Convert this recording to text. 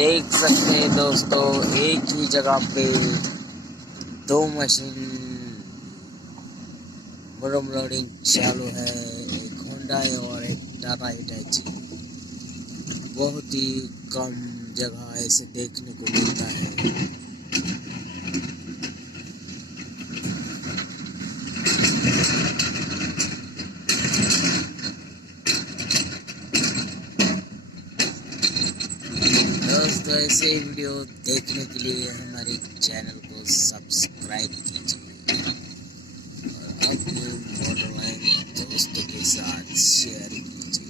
देख सकते हैं दोस्तों, एक ही जगह पे दो मशीन बॉटम लोडिंग चालू है, एक Hyundai और एक टाटा हिटाची। बहुत ही कम जगह ऐसे देखने को मिलता है। दोस्तों ऐसे वीडियो देखने के लिए हमारे चैनल को सब्सक्राइब कीजिए और अपने मोटर दोस्तों के साथ शेयर कीजिए।